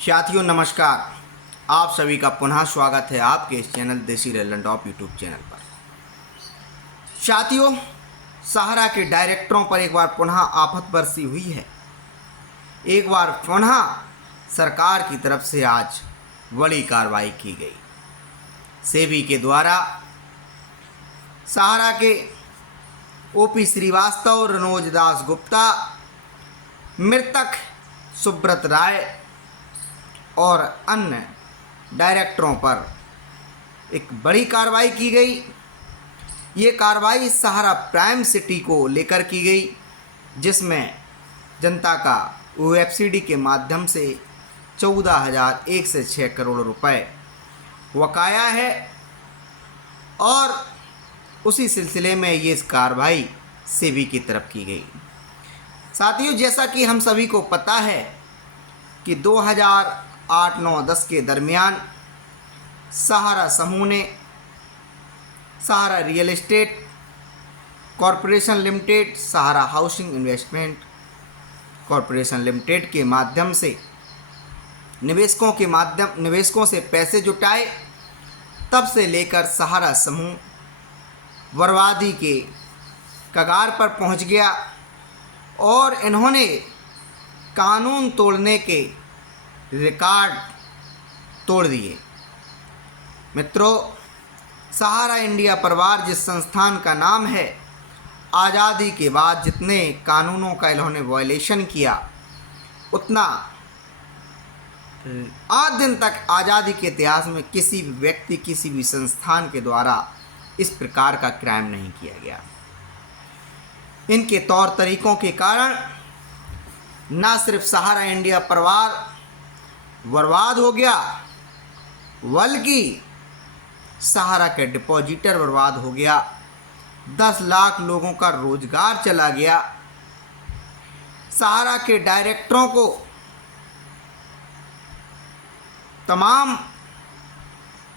साथियों नमस्कार। आप सभी का पुनः स्वागत है आपके इस चैनल देसी रेलन टॉप यूट्यूब चैनल पर। साथियों, सहारा के डायरेक्टरों पर एक बार पुनः आफत बरसी हुई है। एक बार पुनः सरकार की तरफ से आज बड़ी कार्रवाई की गई। सेबी के द्वारा सहारा के ओपी श्रीवास्तव, रनोज दास गुप्ता, मृतक सुब्रत राय और अन्य डायरेक्टरों पर एक बड़ी कार्रवाई की गई। ये कार्रवाई सहारा प्राइम सिटी को लेकर की गई, जिसमें जनता का ओएफसीडी के माध्यम से 14,106 करोड़ रुपए बकाया है और उसी सिलसिले में ये कार्रवाई सेबी की तरफ की गई। साथियों, जैसा कि हम सभी को पता है कि 2008-9-10 के दरमियान सहारा समूह ने सहारा रियल एस्टेट कॉरपोरेशन लिमिटेड, सहारा हाउसिंग इन्वेस्टमेंट कॉरपोरेशन लिमिटेड के माध्यम से निवेशकों से पैसे जुटाए। तब से लेकर सहारा समूह बर्बादी के कगार पर पहुंच गया और इन्होंने कानून तोड़ने के रिकॉर्ड तोड़ दिए। मित्रों, सहारा इंडिया परिवार जिस संस्थान का नाम है, आज़ादी के बाद जितने कानूनों का इन्होंने वायलेशन किया, उतना आज दिन तक आज़ादी के इतिहास में किसी भी व्यक्ति, किसी भी संस्थान के द्वारा इस प्रकार का क्राइम नहीं किया गया। इनके तौर तरीकों के कारण न सिर्फ सहारा इंडिया परिवार बर्बाद हो गया, बल्कि सहारा के डिपॉजिटर बर्बाद हो गया। 10 लाख लोगों का रोजगार चला गया। सहारा के डायरेक्टरों को तमाम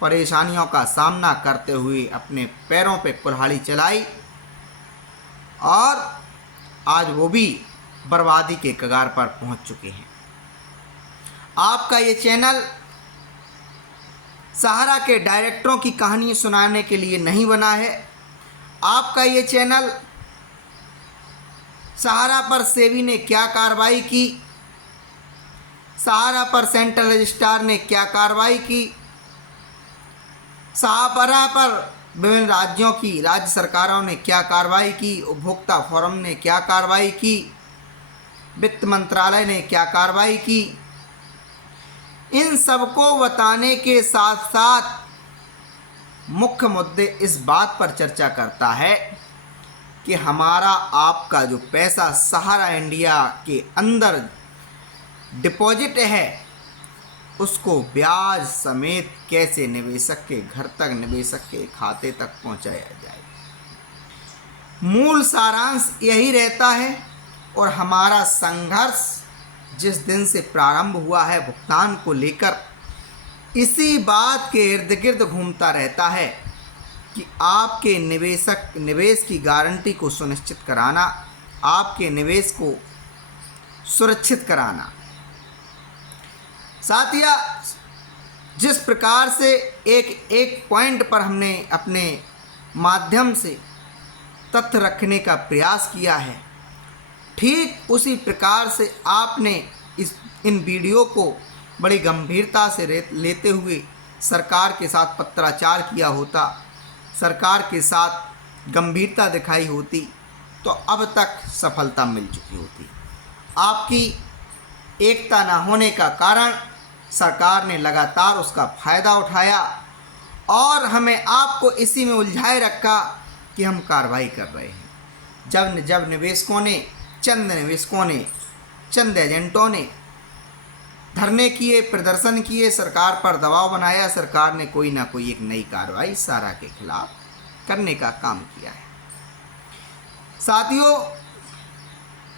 परेशानियों का सामना करते हुए अपने पैरों पे कुल्हाड़ी चलाई और आज वो भी बर्बादी के कगार पर पहुंच चुके हैं। आपका ये चैनल सहारा के डायरेक्टरों की कहानी सुनाने के लिए नहीं बना है। आपका ये चैनल सहारा पर सेबी ने क्या कार्रवाई की, सहारा पर सेंट्रल रजिस्ट्रार ने क्या कार्रवाई की, सहारा पर विभिन्न राज्यों की राज्य सरकारों ने क्या कार्रवाई की, उपभोक्ता फोरम ने क्या कार्रवाई की, वित्त मंत्रालय ने क्या कार्रवाई की, इन सबको बताने के साथ साथ मुख्य मुद्दे इस बात पर चर्चा करता है कि हमारा आपका जो पैसा सहारा इंडिया के अंदर डिपॉजिट है, उसको ब्याज समेत कैसे निवेशक के घर तक, निवेशक के खाते तक पहुंचाया जाए। मूल सारांश यही रहता है और हमारा संघर्ष जिस दिन से प्रारंभ हुआ है भुगतान को लेकर, इसी बात के इर्द गिर्द घूमता रहता है कि आपके निवेश की गारंटी को सुनिश्चित कराना, आपके निवेश को सुरक्षित कराना। साथिया, जिस प्रकार से एक पॉइंट पर हमने अपने माध्यम से तथ्य रखने का प्रयास किया है, ठीक उसी प्रकार से आपने इन वीडियो को बड़ी गंभीरता से लेते हुए सरकार के साथ पत्राचार किया होता, सरकार के साथ गंभीरता दिखाई होती, तो अब तक सफलता मिल चुकी होती। आपकी एकता न होने का कारण सरकार ने लगातार उसका फ़ायदा उठाया और हमें आपको इसी में उलझाए रखा कि हम कार्रवाई कर रहे हैं। जब निवेशकों ने चंद एजेंटों ने धरने किए, प्रदर्शन किए, सरकार पर दबाव बनाया, सरकार ने कोई ना कोई एक नई कार्रवाई सहारा के खिलाफ करने का काम किया है। साथियों,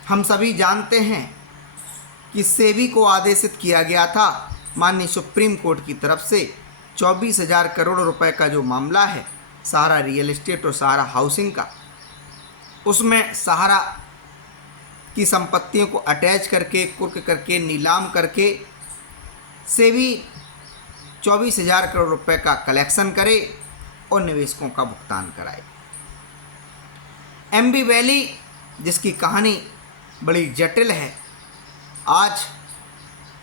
हम सभी जानते हैं कि सेबी को आदेशित किया गया था माननीय सुप्रीम कोर्ट की तरफ से 24,000 करोड़ रुपए का जो मामला है सहारा रियल एस्टेट और सहारा हाउसिंग का, उसमें सहारा की संपत्तियों को अटैच करके, कुर्क करके, नीलाम करके सेबी 24,000 करोड़ रुपए का कलेक्शन करे और निवेशकों का भुगतान कराए। एमबी वैली जिसकी कहानी बड़ी जटिल है, आज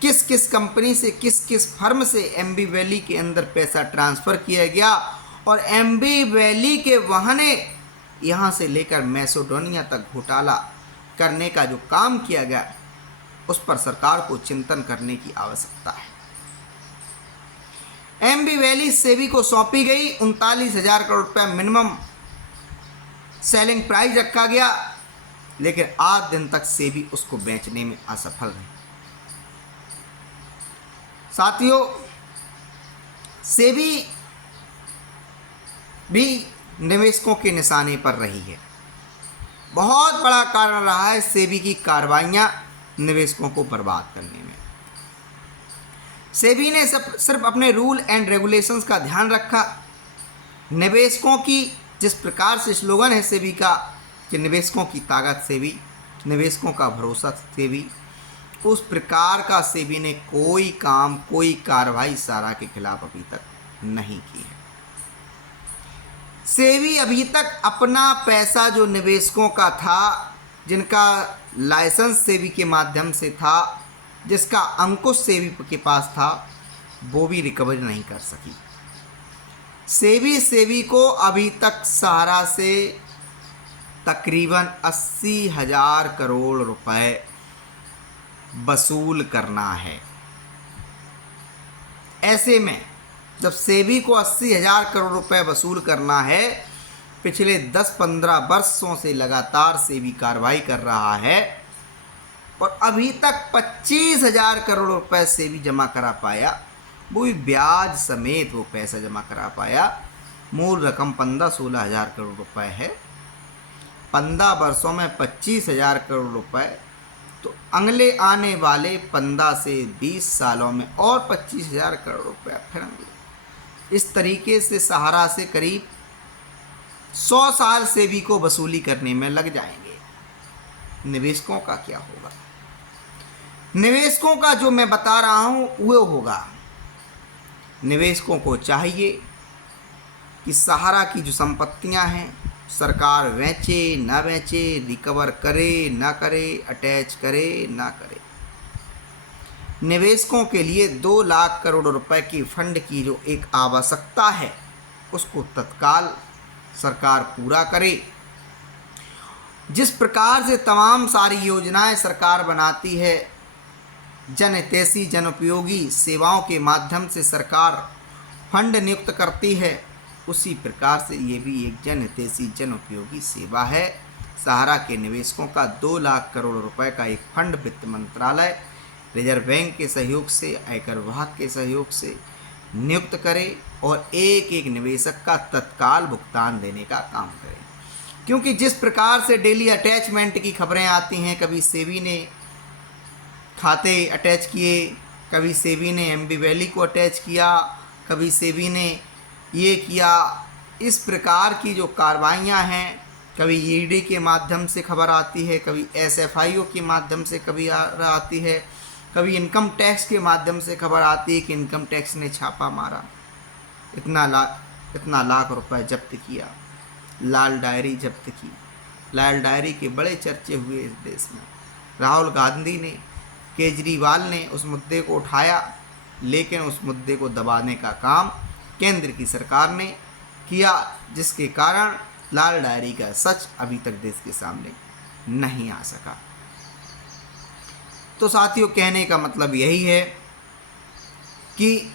किस किस कंपनी से, किस किस फर्म से एमबी वैली के अंदर पैसा ट्रांसफ़र किया गया और एमबी वैली के बहाने यहाँ से लेकर मैसेडोनिया तक घोटाला करने का जो काम किया गया, उस पर सरकार को चिंतन करने की आवश्यकता है। एमबी वैली सेबी को सौंपी गई, 39,000 करोड़ रुपया मिनिमम सेलिंग प्राइस रखा गया, लेकिन आज दिन तक सेबी उसको बेचने में असफल रही। साथियों, सेबी भी निवेशकों के निशाने पर रही है। बहुत बड़ा कारण रहा है सेबी की कार्रवाइयाँ निवेशकों को बर्बाद करने में। सेबी ने सिर्फ अपने रूल एंड रेगुलेशंस का ध्यान रखा। निवेशकों की जिस प्रकार से स्लोगन है सेबी का कि निवेशकों की ताकत सेबी, निवेशकों का भरोसा सेबी, उस प्रकार का सेबी ने कोई काम, कोई कार्रवाई सारा के खिलाफ अभी तक नहीं की है। सेबी अभी तक अपना पैसा जो निवेशकों का था, जिनका लाइसेंस सेबी के माध्यम से था, जिसका अंकुश सेबी के पास था, वो भी रिकवर नहीं कर सकी। सेबी को अभी तक सहारा से तकरीबन 80,000 करोड़ रुपए वसूल करना है। ऐसे में जब सेबी को 80,000 करोड़ रुपए वसूल करना है, पिछले 10-15 वर्षों से लगातार सेबी कार्रवाई कर रहा है और अभी तक 25,000 करोड़ रुपए सेबी जमा करा पाया, वो भी ब्याज समेत वो पैसा जमा करा पाया। मूल रकम 15-16,000 करोड़ रुपए है। 15 वर्षों में 25,000 करोड़ रुपए, तो अगले आने वाले 15 से 20 सालों में और 25,000 करोड़ रुपया फिर मिले। इस तरीके से सहारा से करीब 100 साल सेबी को वसूली करने में लग जाएंगे। निवेशकों का क्या होगा? निवेशकों का जो मैं बता रहा हूं वो होगा। निवेशकों को चाहिए कि सहारा की जो संपत्तियां हैं सरकार बेचे ना बेचे, रिकवर करे ना करे, अटैच करे ना करे। निवेशकों के लिए 2 लाख करोड़ रुपए की फंड की जो एक आवश्यकता है, उसको तत्काल सरकार पूरा करे। जिस प्रकार से तमाम सारी योजनाएं सरकार बनाती है, जन हितैषी जन उपयोगी सेवाओं के माध्यम से सरकार फंड नियुक्त करती है, उसी प्रकार से ये भी एक जन हितैषी जन उपयोगी सेवा है। सहारा के निवेशकों का 2 लाख करोड़ रुपए का एक फंड वित्त मंत्रालय रिजर्व बैंक के सहयोग से, आयकर विभाग के सहयोग से नियुक्त करे और एक एक निवेशक का तत्काल भुगतान देने का काम करे। क्योंकि जिस प्रकार से डेली अटैचमेंट की खबरें आती हैं, कभी सेबी ने खाते अटैच किए, कभी सेबी ने एमबी वैली को अटैच किया, कभी सेबी ने ये किया, इस प्रकार की जो कार्रवाइयाँ हैं, कभी ईडी के माध्यम से खबर आती है, कभी एसएफआईओ के माध्यम से कभी आती है, कभी इनकम टैक्स के माध्यम से खबर आती है कि इनकम टैक्स ने छापा मारा, इतना लाख रुपए जब्त किया, लाल डायरी जब्त की। लाल डायरी के बड़े चर्चे हुए इस देश में। राहुल गांधी ने, केजरीवाल ने उस मुद्दे को उठाया, लेकिन उस मुद्दे को दबाने का काम केंद्र की सरकार ने किया, जिसके कारण लाल डायरी का सच अभी तक देश के सामने नहीं आ सका। तो साथियों, कहने का मतलब यही है कि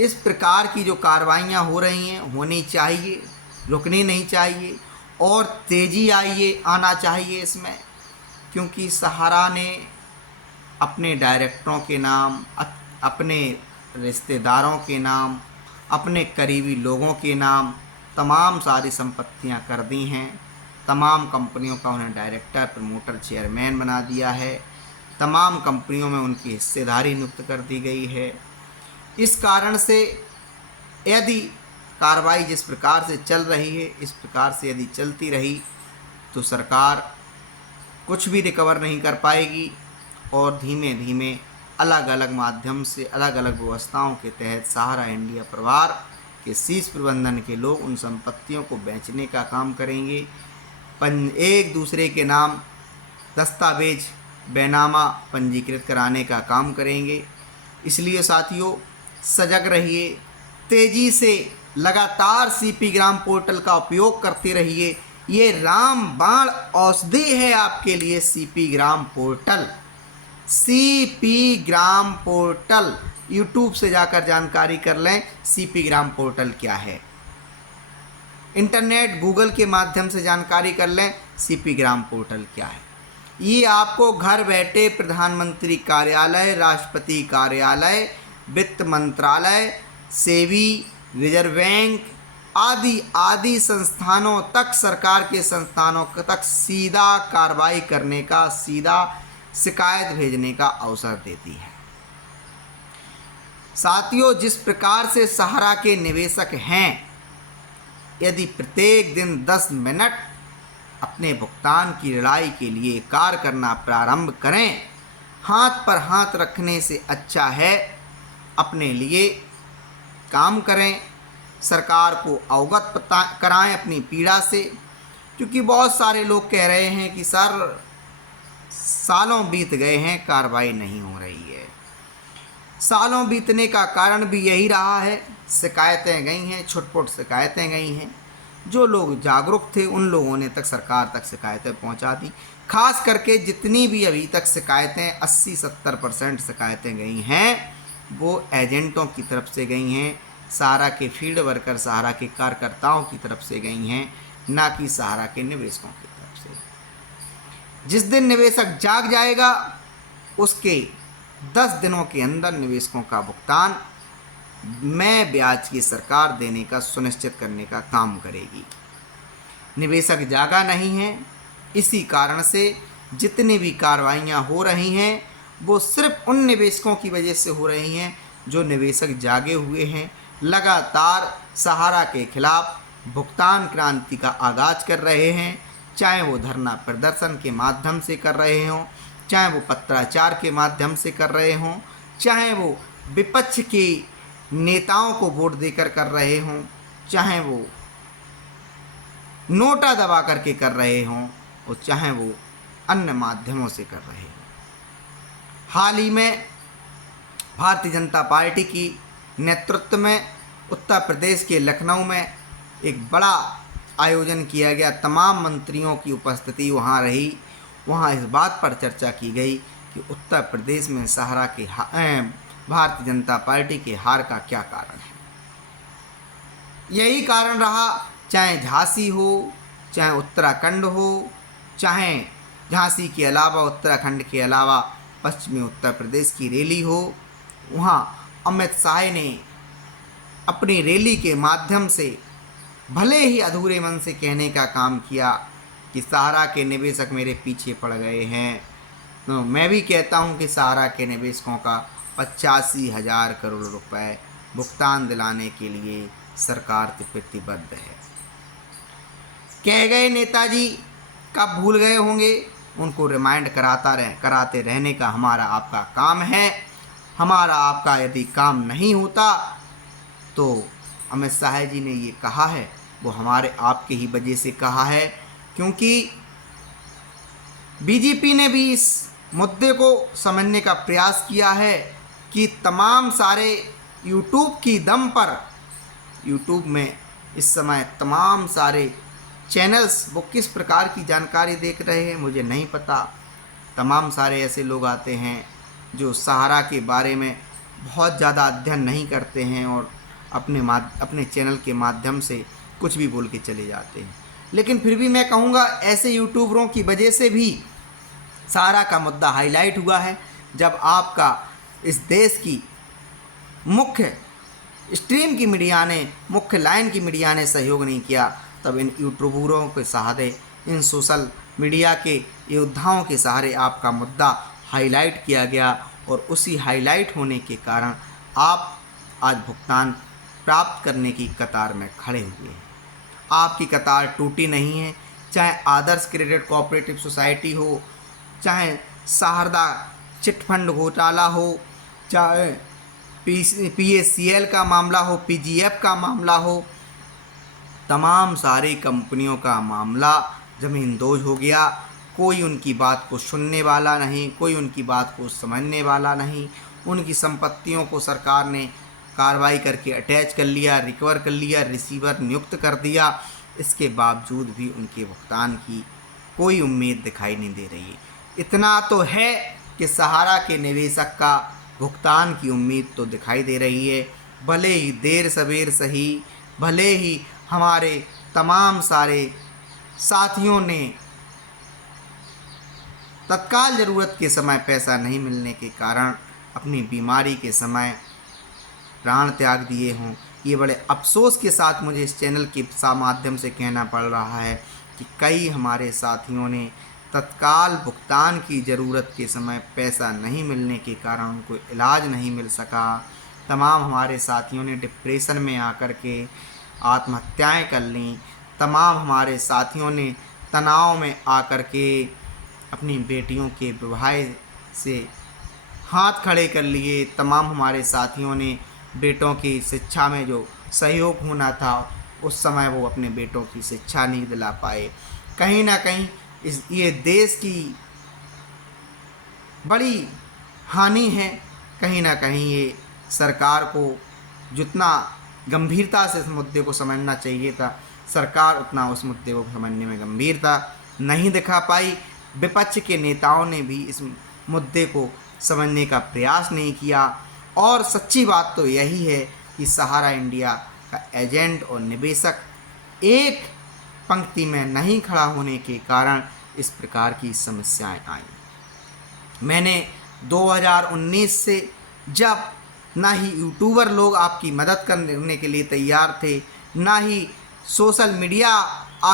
इस प्रकार की जो कार्रवाइयाँ हो रही हैं, होनी चाहिए, रुकनी नहीं चाहिए और तेज़ी आना चाहिए इसमें। क्योंकि सहारा ने अपने डायरेक्टरों के नाम, अपने रिश्तेदारों के नाम, अपने करीबी लोगों के नाम तमाम सारी संपत्तियां कर दी हैं। तमाम कंपनियों का उन्हें डायरेक्टर, प्रमोटर, चेयरमैन बना दिया है। तमाम कंपनियों में उनकी हिस्सेदारी नियुक्त कर दी गई है। इस कारण से यदि कार्रवाई जिस प्रकार से चल रही है, इस प्रकार से यदि चलती रही तो सरकार कुछ भी रिकवर नहीं कर पाएगी और धीमे धीमे अलग अलग माध्यम से, अलग अलग व्यवस्थाओं के तहत सहारा इंडिया परिवार के शीर्ष प्रबंधन के लोग उन संपत्तियों को बेचने का काम करेंगे, एक दूसरे के नाम दस्तावेज बैनामा पंजीकृत कराने का काम करेंगे। इसलिए साथियों, सजग रहिए, तेज़ी से लगातार सीपी ग्राम पोर्टल का उपयोग करते रहिए। ये रामबाण औषधि है आपके लिए। सीपी ग्राम पोर्टल, सीपी ग्राम पोर्टल, यूट्यूब से जाकर जानकारी कर लें सीपी ग्राम पोर्टल क्या है। इंटरनेट गूगल के माध्यम से जानकारी कर लें सीपी ग्राम पोर्टल क्या है। ये आपको घर बैठे प्रधानमंत्री कार्यालय, राष्ट्रपति कार्यालय, वित्त मंत्रालय, सेबी, रिजर्व बैंक आदि संस्थानों तक, सरकार के संस्थानों तक सीधा कार्रवाई करने का, सीधा शिकायत भेजने का अवसर देती है। साथियों, जिस प्रकार से सहारा के निवेशक हैं, यदि प्रत्येक दिन 10 मिनट अपने भुगतान की लड़ाई के लिए कार्य करना प्रारंभ करें, हाथ पर हाथ रखने से अच्छा है अपने लिए काम करें, सरकार को अवगत कराएं अपनी पीड़ा से। क्योंकि बहुत सारे लोग कह रहे हैं कि सर सालों बीत गए हैं, कार्रवाई नहीं हो रही है। सालों बीतने का कारण भी यही रहा है, शिकायतें गई हैं, छुटपुट शिकायतें गई हैं। जो लोग जागरूक थे उन लोगों ने तक सरकार तक शिकायतें पहुंचा दी। खास करके जितनी भी अभी तक शिकायतें 80-70% शिकायतें गई हैं वो एजेंटों की तरफ से गई हैं, सहारा के फील्ड वर्कर, सहारा के कार्यकर्ताओं की तरफ से गई हैं, ना कि सहारा के निवेशकों की तरफ से। जिस दिन निवेशक जाग जाएगा उसके 10 दिनों के अंदर निवेशकों का भुगतान मैं ब्याज की सरकार देने का सुनिश्चित करने का काम करेगी। निवेशक जागा नहीं है, इसी कारण से जितनी भी कार्रवाइयाँ हो रही हैं वो सिर्फ उन निवेशकों की वजह से हो रही हैं जो निवेशक जागे हुए हैं, लगातार सहारा के खिलाफ भुगतान क्रांति का आगाज कर रहे हैं। चाहे वो धरना प्रदर्शन के माध्यम से कर रहे हों, चाहे वो पत्राचार के माध्यम से कर रहे हों, चाहे वो विपक्ष के नेताओं को वोट देकर कर रहे हों, चाहे वो नोटा दबा करके कर रहे हों, और चाहे वो अन्य माध्यमों से कर रहे हों। हाल ही में भारतीय जनता पार्टी की नेतृत्व में उत्तर प्रदेश के लखनऊ में एक बड़ा आयोजन किया गया। तमाम मंत्रियों की उपस्थिति वहाँ रही। वहाँ इस बात पर चर्चा की गई कि उत्तर प्रदेश में सहारा के भारतीय जनता पार्टी के हार का क्या कारण है। यही कारण रहा, चाहे झांसी हो, चाहे उत्तराखंड हो, चाहे झांसी के अलावा उत्तराखंड के अलावा पश्चिमी उत्तर प्रदेश की रैली हो, वहाँ अमित शाह ने अपनी रैली के माध्यम से भले ही अधूरे मन से कहने का काम किया कि सहारा के निवेशक मेरे पीछे पड़ गए हैं। तो मैं भी कहता हूं कि सहारा के निवेशकों का 85,000 करोड़ रुपए भुगतान दिलाने के लिए सरकार प्रतिबद्ध है। कह गए नेताजी कब भूल गए होंगे, उनको रिमाइंड कराते रहने का हमारा आपका काम है। हमारा आपका यदि काम नहीं होता तो अमित शाह जी ने ये कहा है वो हमारे आपके ही वजह से कहा है, क्योंकि बीजेपी ने भी इस मुद्दे को समझने का प्रयास किया है कि तमाम सारे यूट्यूब की दम पर, यूट्यूब में इस समय तमाम सारे चैनल्स वो किस प्रकार की जानकारी देख रहे हैं मुझे नहीं पता। तमाम सारे ऐसे लोग आते हैं जो सहारा के बारे में बहुत ज़्यादा अध्ययन नहीं करते हैं और अपने चैनल के माध्यम से कुछ भी बोल के चले जाते हैं। लेकिन फिर भी मैं कहूँगा ऐसे यूट्यूबरों की वजह से भी सहारा का मुद्दा हाईलाइट हुआ है। जब आपका इस देश की मुख्य स्ट्रीम की मीडिया ने, मुख्य लाइन की मीडिया ने सहयोग नहीं किया, तब इन यूट्यूबरों के सहारे, इन सोशल मीडिया के योद्धाओं के सहारे आपका मुद्दा हाईलाइट किया गया और उसी हाईलाइट होने के कारण आप आज भुगतान प्राप्त करने की कतार में खड़े हुए हैं। आपकी कतार टूटी नहीं है। चाहे आदर्श क्रेडिट कोऑपरेटिव सोसाइटी हो, चाहे शारदा चिट फंड घोटाला हो, चाहे PACL का मामला हो, PGF का मामला हो, तमाम सारी कंपनियों का मामला ज़मींदोज़ हो गया। कोई उनकी बात को सुनने वाला नहीं, कोई उनकी बात को समझने वाला नहीं। उनकी संपत्तियों को सरकार ने कार्रवाई करके अटैच कर लिया, रिकवर कर लिया, रिसीवर नियुक्त कर दिया। इसके बावजूद भी उनके भुगतान की कोई उम्मीद दिखाई नहीं दे रही है। इतना तो है कि सहारा के निवेशक का भुगतान की उम्मीद तो दिखाई दे रही है, भले ही देर सवेर सही। भले ही हमारे तमाम सारे साथियों ने तत्काल ज़रूरत के समय पैसा नहीं मिलने के कारण अपनी बीमारी के समय प्राण त्याग दिए हों, ये बड़े अफसोस के साथ मुझे इस चैनल के माध्यम से कहना पड़ रहा है कि कई हमारे साथियों ने तत्काल भुगतान की ज़रूरत के समय पैसा नहीं मिलने के कारण उनको इलाज नहीं मिल सका। तमाम हमारे साथियों ने डिप्रेशन में आकर के आत्महत्याएं कर लीं। तमाम हमारे साथियों ने तनाव में आकर के अपनी बेटियों के विवाह से हाथ खड़े कर लिए। तमाम हमारे साथियों ने बेटों की शिक्षा में जो सहयोग होना था उस समय वो अपने बेटों की शिक्षा नहीं दिला पाए। कहीं ना कहीं ये देश की बड़ी हानि है। कहीं ना कहीं ये सरकार को जितना गंभीरता से इस मुद्दे को समझना चाहिए था, सरकार उतना उस मुद्दे को समझने में गंभीरता नहीं दिखा पाई। विपक्ष के नेताओं ने भी इस मुद्दे को समझने का प्रयास नहीं किया। और सच्ची बात तो यही है कि सहारा इंडिया का एजेंट और निवेशक एक पंक्ति में नहीं खड़ा होने के कारण इस प्रकार की समस्याएं आई। मैंने 2019 से जब ना ही यूट्यूबर लोग आपकी मदद करने के लिए तैयार थे, ना ही सोशल मीडिया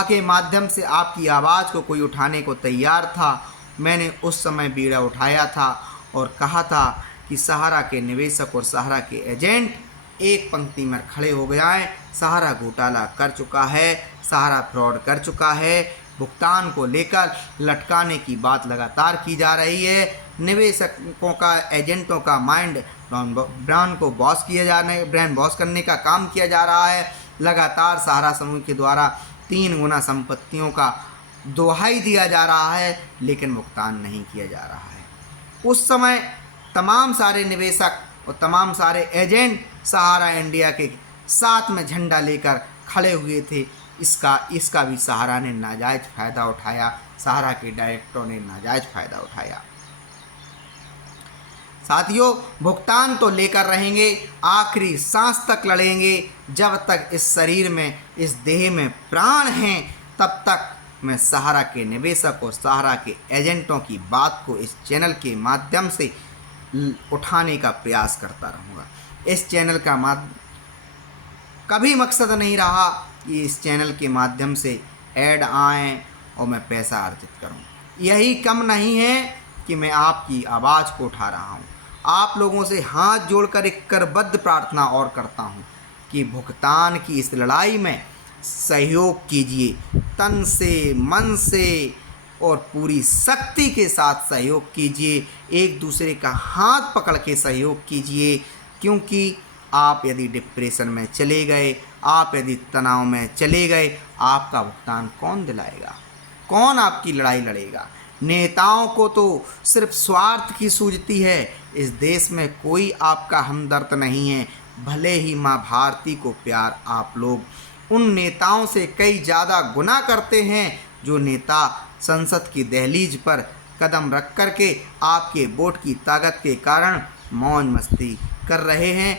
के माध्यम से आपकी आवाज़ को कोई उठाने को तैयार था, मैंने उस समय बीड़ा उठाया था और कहा था कि सहारा के निवेशक और सहारा के एजेंट एक पंक्ति में खड़े हो गए हैं। सहारा घोटाला कर चुका है, सहारा फ्रॉड कर चुका है। भुगतान को लेकर लटकाने की बात लगातार की जा रही है। निवेशकों का, एजेंटों का माइंड ब्रांड को ब्रांड बॉस करने का काम किया जा रहा है। लगातार सहारा समूह के द्वारा 3 गुना संपत्तियों का दोहाई दिया जा रहा है, लेकिन भुगतान नहीं किया जा रहा है। उस समय तमाम सारे निवेशक और तमाम सारे एजेंट सहारा इंडिया के साथ में झंडा लेकर खड़े हुए थे। इसका भी सहारा ने नाजायज़ फ़ायदा उठाया, सहारा के डायरेक्टरों ने नाजायज़ फ़ायदा उठाया। साथियों, भुगतान तो लेकर रहेंगे, आखिरी सांस तक लड़ेंगे। जब तक इस शरीर में, इस देह में प्राण हैं, तब तक मैं सहारा के निवेशक और सहारा के एजेंटों की बात को इस चैनल के माध्यम से उठाने का प्रयास करता रहूँगा। इस चैनल का कभी मकसद नहीं रहा कि इस चैनल के माध्यम से ऐड आएँ और मैं पैसा अर्जित करूँ। यही कम नहीं है कि मैं आपकी आवाज़ को उठा रहा हूँ। आप लोगों से हाथ जोड़कर एक करबद्ध प्रार्थना और करता हूँ कि भुगतान की इस लड़ाई में सहयोग कीजिए, तन से, मन से और पूरी शक्ति के साथ सहयोग कीजिए। एक दूसरे का हाथ पकड़ के सहयोग कीजिए, क्योंकि आप यदि डिप्रेशन में चले गए, आप यदि तनाव में चले गए, आपका भुगतान कौन दिलाएगा? कौन आपकी लड़ाई लड़ेगा? नेताओं को तो सिर्फ स्वार्थ की सूझती है। इस देश में कोई आपका हमदर्द नहीं है। भले ही माँ भारती को प्यार आप लोग उन नेताओं से कई ज़्यादा गुना करते हैं, जो नेता संसद की दहलीज पर कदम रख कर के आपके वोट की ताकत के कारण मौज मस्ती कर रहे हैं।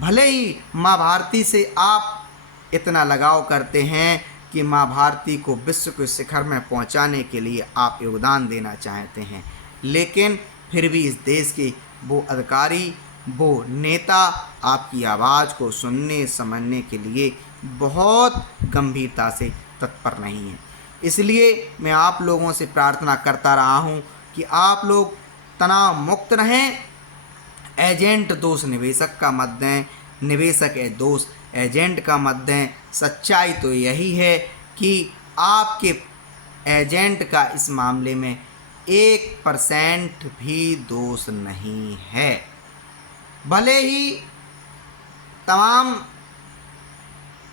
भले ही माँ भारती से आप इतना लगाव करते हैं कि माँ भारती को विश्व के शिखर में पहुंचाने के लिए आप योगदान देना चाहते हैं, लेकिन फिर भी इस देश के वो अधिकारी, वो नेता आपकी आवाज़ को सुनने समझने के लिए बहुत गंभीरता से तत्पर नहीं है। इसलिए मैं आप लोगों से प्रार्थना करता रहा हूँ कि आप लोग तनाव मुक्त रहें। एजेंट दोष निवेशक का मत दें, निवेशक दोष एजेंट का मत दें। सच्चाई तो यही है कि आपके एजेंट का इस मामले में 1% भी दोष नहीं है। भले ही तमाम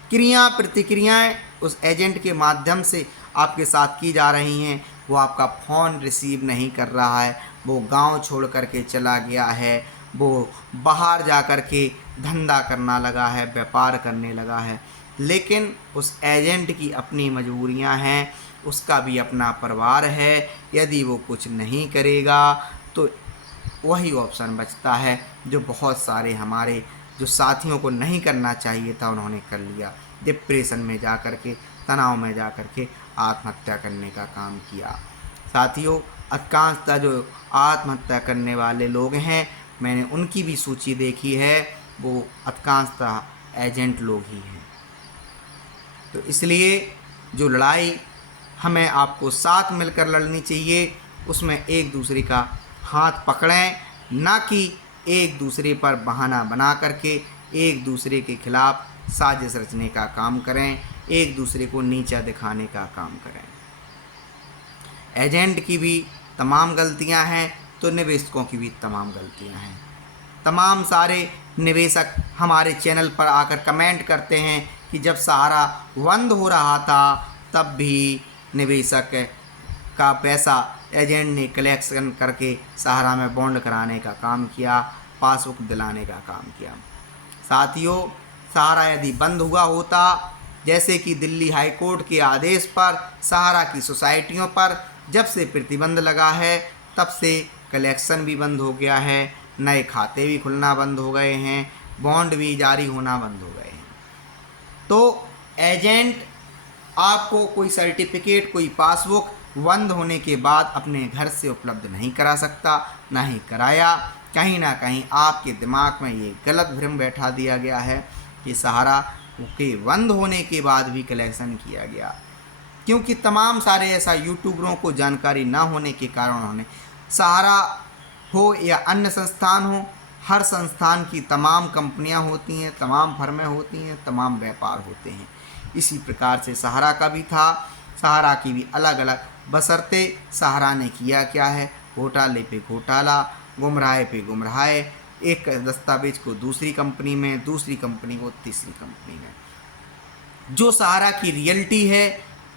क्रिया प्रतिक्रियाएं उस एजेंट के माध्यम से आपके साथ की जा रही हैं, वो आपका फ़ोन रिसीव नहीं कर रहा है, वो गांव छोड़ कर के चला गया है, वो बाहर जा कर के धंधा करना लगा है, व्यापार करने लगा है, लेकिन उस एजेंट की अपनी मजबूरियां हैं, उसका भी अपना परिवार है। यदि वो कुछ नहीं करेगा तो वही ऑप्शन बचता है जो बहुत सारे हमारे जो साथियों को नहीं करना चाहिए था उन्होंने कर लिया। डिप्रेशन में जा कर के, तनाव में जा कर के आत्महत्या करने का काम किया। साथियों, अधिकांशतः जो आत्महत्या करने वाले लोग हैं, मैंने उनकी भी सूची देखी है, वो अधिकांशतः एजेंट लोग ही हैं। तो इसलिए जो लड़ाई हमें आपको साथ मिलकर लड़नी चाहिए, उसमें एक दूसरे का हाथ पकड़ें, ना कि एक दूसरे पर बहाना बना करके एक दूसरे के खिलाफ साजिश रचने का काम करें, एक दूसरे को नीचा दिखाने का काम करें। एजेंट की भी तमाम गलतियां हैं तो निवेशकों की भी तमाम गलतियां हैं। तमाम सारे निवेशक हमारे चैनल पर आकर कमेंट करते हैं कि जब सहारा बंद हो रहा था तब भी निवेशक का पैसा एजेंट ने कलेक्शन करके सहारा में बॉन्ड कराने का काम किया, पासबुक दिलाने का काम किया। साथियों, सहारा यदि बंद हुआ होता, जैसे कि दिल्ली हाई कोर्ट के आदेश पर सहारा की सोसाइटियों पर जब से प्रतिबंध लगा है तब से कलेक्शन भी बंद हो गया है, नए खाते भी खुलना बंद हो गए हैं, बॉन्ड भी जारी होना बंद हो गए हैं। तो एजेंट आपको कोई सर्टिफिकेट, कोई पासबुक बंद होने के बाद अपने घर से उपलब्ध नहीं करा सकता, ना ही कराया। कहीं ना कहीं आपके दिमाग में ये गलत भ्रम बैठा दिया गया है कि सहारा के बंद होने के बाद भी कलेक्शन किया गया, क्योंकि तमाम सारे ऐसा यूट्यूबरों को जानकारी ना होने के कारण उन्होंने, सहारा हो या अन्य संस्थान हो, हर संस्थान की तमाम कंपनियां होती हैं, तमाम फर्में होती हैं, तमाम व्यापार होते हैं। इसी प्रकार से सहारा का भी था, सहारा की भी अलग अलग, बशर्ते सहारा ने किया क्या है, घोटाले पे घोटाला, गुमराहे पे गुमराहे, एक दस्तावेज को दूसरी कंपनी में, दूसरी कंपनी को तीसरी कंपनी में। जो सहारा की रियलिटी है,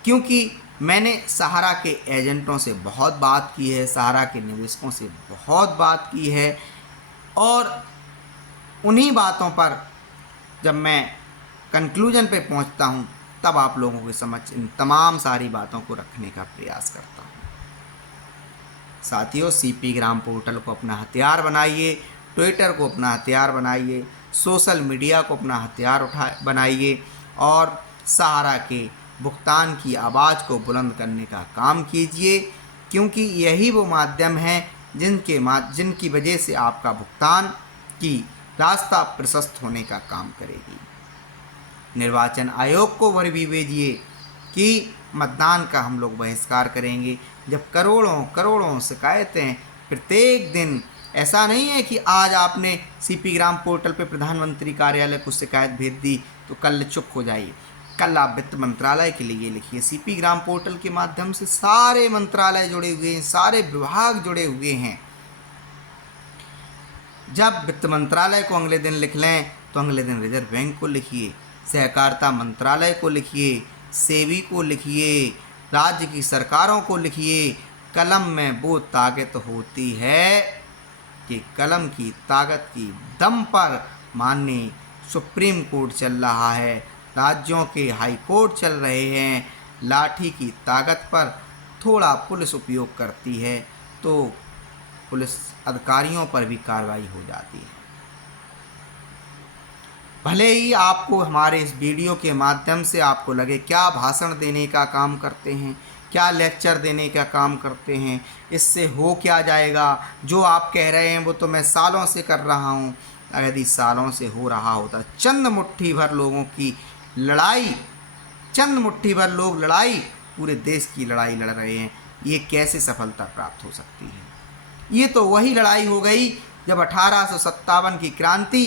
क्योंकि मैंने सहारा के एजेंटों से बहुत बात की है, सहारा के निवेशकों से बहुत बात की है, और उन्हीं बातों पर जब मैं कंक्लूजन पे पहुंचता हूं तब आप लोगों के समक्ष इन तमाम सारी बातों को रखने का प्रयास करता हूं। साथियों, सीपी ग्राम पोर्टल को अपना हथियार बनाइए, ट्विटर को अपना हथियार बनाइए, सोशल मीडिया को अपना हथियार बनाइए, और सहारा के भुगतान की आवाज़ को बुलंद करने का काम कीजिए, क्योंकि यही वो माध्यम हैं जिनकी वजह से आपका भुगतान की रास्ता प्रशस्त होने का काम करेगी। निर्वाचन आयोग को वह भी भेजिए कि मतदान का हम लोग बहिष्कार करेंगे। जब करोड़ों करोड़ों शिकायतें प्रत्येक दिन, ऐसा नहीं है कि आज आपने सीपी ग्राम पोर्टल पे प्रधानमंत्री कार्यालय को शिकायत भेज दी तो कल चुप हो जाइए। कल आप वित्त मंत्रालय के लिए लिखिए। सीपी ग्राम पोर्टल के माध्यम से सारे मंत्रालय जुड़े हुए हैं, सारे विभाग जुड़े हुए हैं। जब वित्त मंत्रालय को अगले दिन लिख लें तो अगले दिन रिजर्व बैंक को लिखिए, सहकारिता मंत्रालय को लिखिए, सेबी को लिखिए, राज्य की सरकारों को लिखिए। कलम में वो ताकत होती है कि कलम की ताकत की दम पर माननीय सुप्रीम कोर्ट चल रहा है, राज्यों के हाई कोर्ट चल रहे हैं, लाठी की ताकत पर थोड़ा पुलिस उपयोग करती है तो पुलिस अधिकारियों पर भी कार्रवाई हो जाती है। भले ही आपको हमारे इस वीडियो के माध्यम से आपको लगे क्या भाषण देने का काम करते हैं, क्या लेक्चर देने का काम करते हैं, इससे हो क्या जाएगा, जो आप कह रहे हैं वो तो मैं सालों से कर रहा हूँ। यदि सालों से हो रहा होता, चंद मुट्ठी भर लोगों की लड़ाई, चंद मुट्ठी भर लोग लड़ाई, पूरे देश की लड़ाई लड़ रहे हैं, ये कैसे सफलता प्राप्त हो सकती है? ये तो वही लड़ाई हो गई जब 1857 की क्रांति,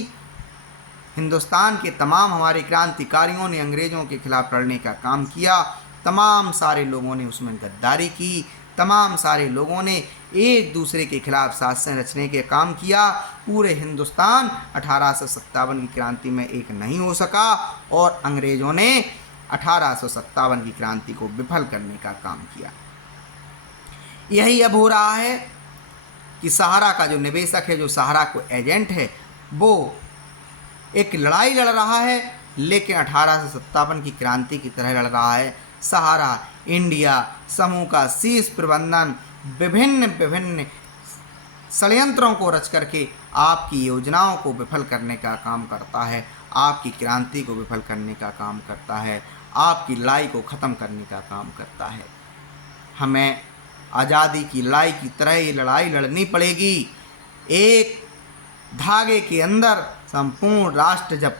हिंदुस्तान के तमाम हमारे क्रांतिकारियों ने अंग्रेज़ों के खिलाफ लड़ने का काम किया। तमाम सारे लोगों ने उसमें गद्दारी की, तमाम सारे लोगों ने एक दूसरे के खिलाफ साजिशें रचने के काम किया। पूरे हिंदुस्तान 1857 की क्रांति में एक नहीं हो सका और अंग्रेज़ों ने 1857 की क्रांति को विफल करने का काम किया। यही अब हो रहा है कि सहारा का जो निवेशक है, जो सहारा को एजेंट है, वो एक लड़ाई लड़ रहा है, लेकिन 1857 की क्रांति की तरह लड़ रहा है। सहारा इंडिया समूह का शीर्ष प्रबंधन विभिन्न षड्यंत्रों को रच करके आपकी योजनाओं को विफल करने का काम करता है, आपकी क्रांति को विफल करने का काम करता है, आपकी लड़ाई को ख़त्म करने का काम करता है। हमें आज़ादी की लड़ाई की तरह ये लड़ाई लड़नी पड़ेगी। एक धागे के अंदर संपूर्ण राष्ट्र जब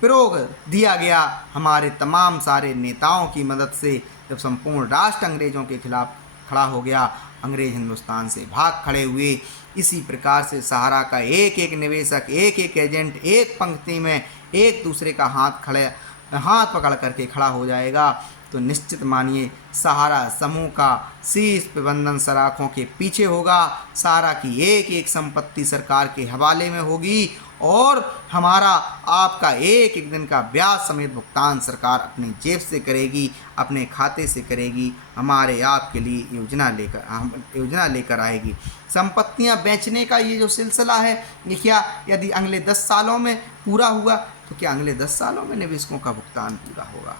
पिरो दिया गया, हमारे तमाम सारे नेताओं की मदद से जब संपूर्ण राष्ट्र अंग्रेज़ों के खिलाफ खड़ा हो गया, अंग्रेज़ हिंदुस्तान से भाग खड़े हुए। इसी प्रकार से सहारा का एक एक निवेशक, एक एक एजेंट एक पंक्ति में एक दूसरे का हाथ पकड़ करके खड़ा हो जाएगा, तो निश्चित मानिए सहारा समूह का शीर्ष प्रबंधन सलाखों के पीछे होगा। सहारा की एक एक संपत्ति सरकार के हवाले में होगी और हमारा आपका एक एक दिन का ब्याज समेत भुगतान सरकार अपनी जेब से करेगी, अपने खाते से करेगी, हमारे आपके लिए योजना लेकर आएगी। संपत्तियां बेचने का ये जो सिलसिला है, ये क्या यदि अगले 10 सालों में पूरा हुआ तो क्या अगले 10 सालों में निवेशकों का भुगतान पूरा होगा?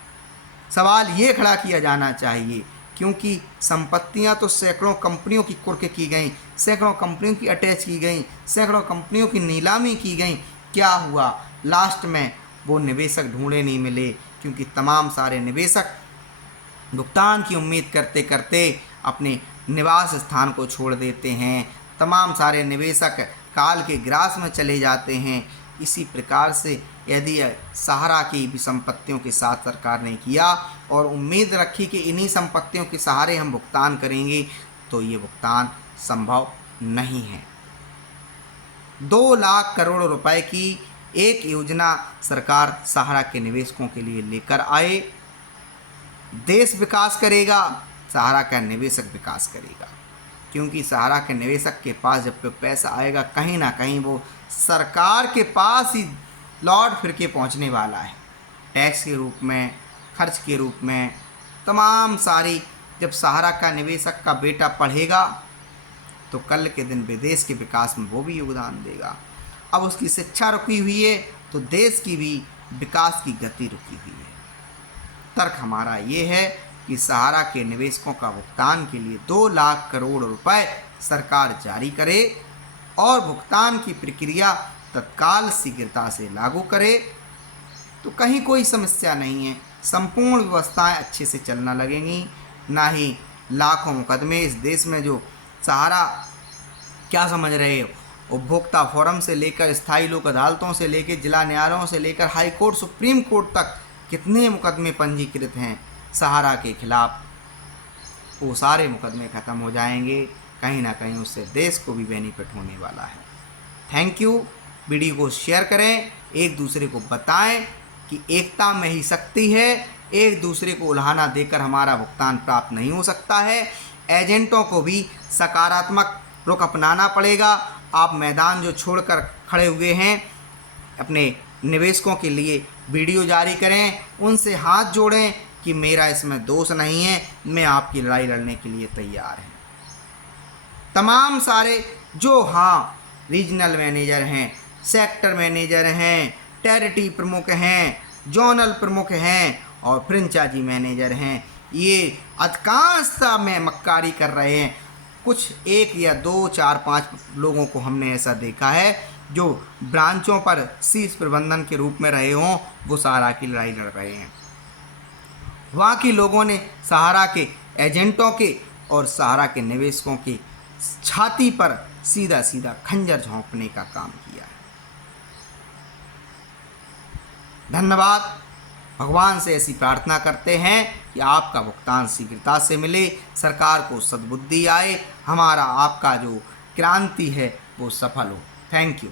सवाल ये खड़ा किया जाना चाहिए, क्योंकि संपत्तियां तो सैकड़ों कंपनियों की कुर्क की गई, सैकड़ों कंपनियों की अटैच की गई, सैकड़ों कंपनियों की नीलामी की गई। क्या हुआ? लास्ट में वो निवेशक ढूंढे नहीं मिले, क्योंकि तमाम सारे निवेशक भुगतान की उम्मीद करते करते अपने निवास स्थान को छोड़ देते हैं। तमाम सारे निवेशक काल के ग्रास में चले जाते हैं। इसी प्रकार से यदि सहारा की भी संपत्तियों के साथ सरकार ने किया और उम्मीद रखी कि इन्हीं संपत्तियों के सहारे हम भुगतान करेंगे, तो ये भुगतान संभव नहीं है। 2 लाख करोड़ रुपए की एक योजना सरकार सहारा के निवेशकों के लिए लेकर आए। देश विकास करेगा, सहारा का निवेशक विकास करेगा, क्योंकि सहारा के निवेशक के पास जब पैसा आएगा, कहीं ना कहीं वो सरकार के पास ही लौट फिर के पहुँचने वाला है, टैक्स के रूप में, खर्च के रूप में। तमाम सारी जब सहारा का निवेशक का बेटा पढ़ेगा तो कल के दिन विदेश के विकास में वो भी योगदान देगा। अब उसकी शिक्षा रुकी हुई है तो देश की भी विकास की गति रुकी हुई है। तर्क हमारा ये है कि सहारा के निवेशकों का भुगतान के लिए 2 लाख करोड़ रुपए सरकार जारी करे और भुगतान की प्रक्रिया तत्काल शीघ्रता से लागू करे, तो कहीं कोई समस्या नहीं है। संपूर्ण व्यवस्थाएं अच्छे से चलना लगेंगी, ना ही लाखों मुकदमे इस देश में जो सहारा क्या समझ रहे हो, उपभोक्ता फोरम से लेकर स्थायी लोक अदालतों से लेकर जिला न्यायालयों से लेकर हाई कोर्ट, सुप्रीम कोर्ट तक कितने मुकदमे पंजीकृत हैं सहारा के खिलाफ, वो सारे मुकदमे ख़त्म हो जाएंगे। कहीं ना कहीं उससे देश को भी बेनिफिट होने वाला है। Thank you. वीडियो को शेयर करें, एक दूसरे को बताएं कि एकता में ही शक्ति है। एक दूसरे को उल्हाना देकर हमारा भुगतान प्राप्त नहीं हो सकता है। एजेंटों को भी सकारात्मक रुख अपनाना पड़ेगा। आप मैदान जो छोड़कर खड़े हुए हैं अपने निवेशकों के लिए, वीडियो जारी करें, उनसे हाथ जोड़ें कि मेरा इसमें दोष नहीं है, मैं आपकी लड़ाई लड़ने के लिए तैयार हूँ। तमाम सारे जो रीजनल मैनेजर हैं, सेक्टर मैनेजर हैं, टेरिटरी प्रमुख हैं, जोनल प्रमुख हैं और फ्रेंचाइजी मैनेजर हैं, ये अधिकांशता में मक्कारी कर रहे हैं। कुछ 1 या 2, 4, 5 लोगों को हमने ऐसा देखा है जो ब्रांचों पर शीर्ष प्रबंधन के रूप में रहे हों, वो सहारा की लड़ाई लड़ रहे हैं। वहाँ के लोगों ने सहारा के एजेंटों के और सहारा के निवेशकों की छाती पर सीधा सीधा खंजर झोंकने का काम किया है। धन्यवाद। भगवान से ऐसी प्रार्थना करते हैं कि आपका भुगतान शीघ्रता से मिले, सरकार को सद्बुद्धि आए, हमारा आपका जो क्रांति है वो सफल हो। Thank you.